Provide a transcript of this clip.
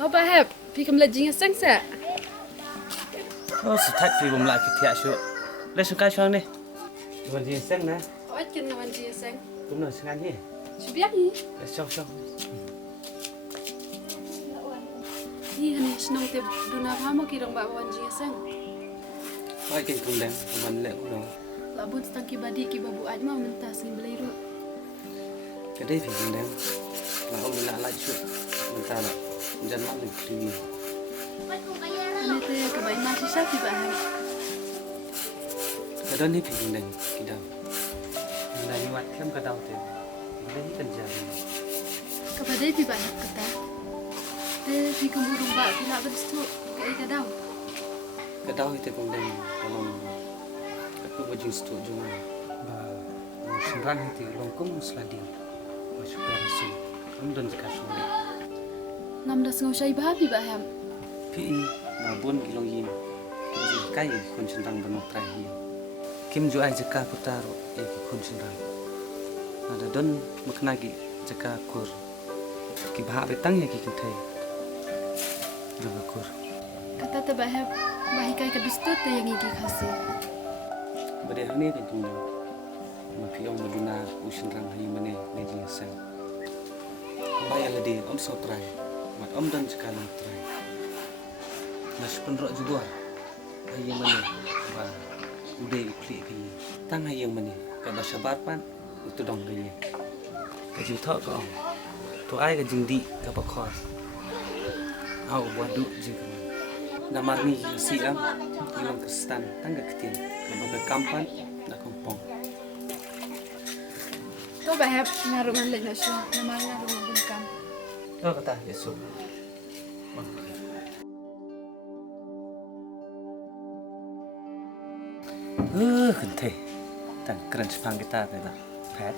Apa heb? Pi kam lajing sang sa. Oh, setat pi bom lak tiak syu. Le suka syang ni. Wan ji sen na. Awat kin wan ji sang. Kum no sengan ni. Subiak ni. Le syok. Ni hani snong te duna phamo ki rong ba wan ji sang. Ai kin kum dang man le no. Labun stang ki badi ki babu aj ma mentas ni belai ru. Kedai pi kum dang. Ma om nak lai syu. Mentah nak. Jan mak ni tri. Ni te ka bai ma sisa ki ba heb. Kadang ni pi kum dang kidam. Lai wat kem kadang te. Lai ni kan jadi. Ka badai pi ba heb kata. Te pi kam burung ba ki nak berstu ka ai kadau. Kadang itu kum dang kalau aku bajing stu juma. Ba senran hiti longkum sladi. Masuk ke rasul. Kamu dan sekasih. Nam das ngau shai ba pi ba heb. Pi ma bun kilong yin. Ji kai kun senran banok terakhir. Kim ju ai jaka putaro e kun senran. Ada don maknagi jaka kur. Ki bha betang ya ki kintai. Jaga kur. Kata te ba heb bahi kai ka dustu te yang iki khasi. Bade hani kan tunggu. Ma pi om maduna usin rang hai mane leji sang. Bayar ledi om so try. Mat om dan sekali try. Mas penrok juga. Hai yang mane ba udah ikli pi. Tang hai yang mane ka ba sabar pan itu dong gaya. Ka ju thok ka om. Tu ai ka jingdi ka ba khos. Au wadu je ka. Namar ni si am ilang kristan tangga ketin. Ka ba kampan na kompong. To ba heb ngarungan le na sya. Namar ngarungan bun kam. Oh kata Yesus. Kenteh. Tan keren sepang kita dah. Pet.